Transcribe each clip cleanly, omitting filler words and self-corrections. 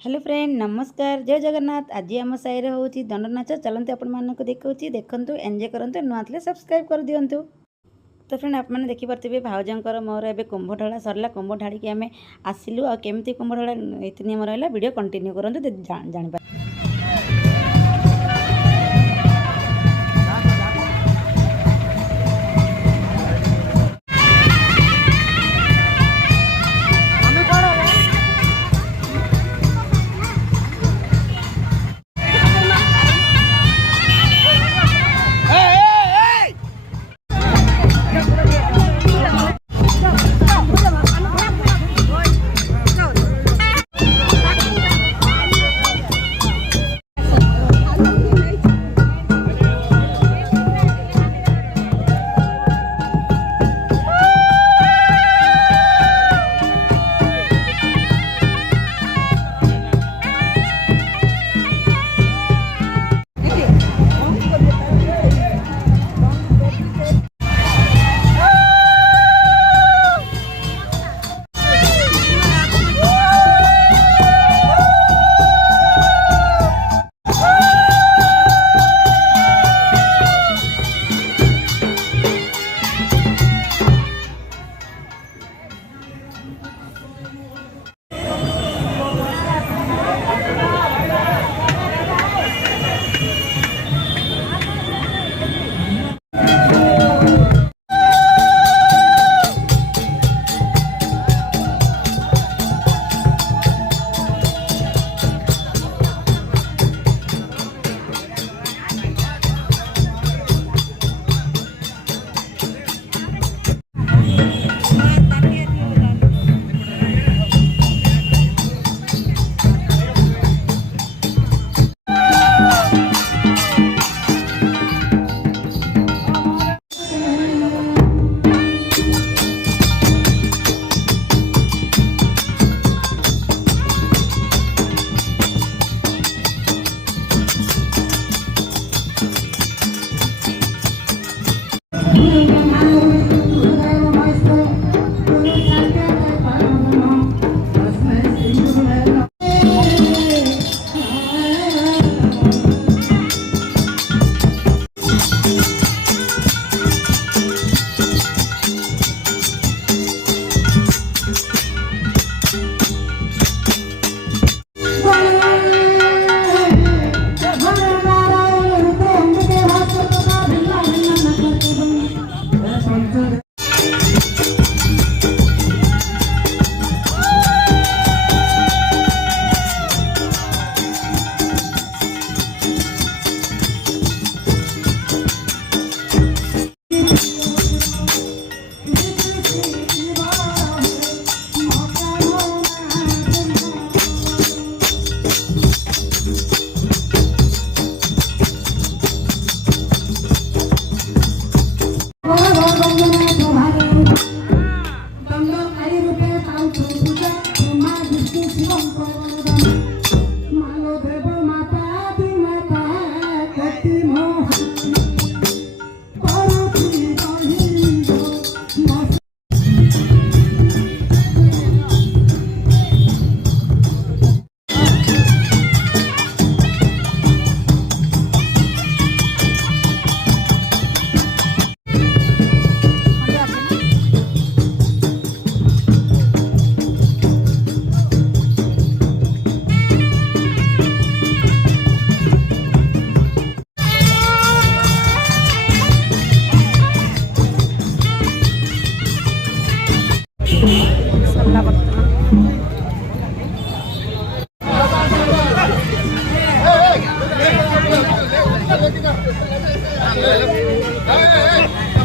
Hello friend नमस्कार जय जगन्नाथ। आज आम साइर हूँ दंड नाच चलते आपण देखा देखु एंजय करते नुआ थे सब्सक्राइब कर दिंतु। तो फ्रेंड आपने देखिपे भाउजर मोर ए कुंभ ढला सरला कुंभ ढाड़ी आम आसलु आमती कुंभ ढला नीति नियम रहा वीडियो कंटिन्यू करूँ जापर।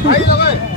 भाई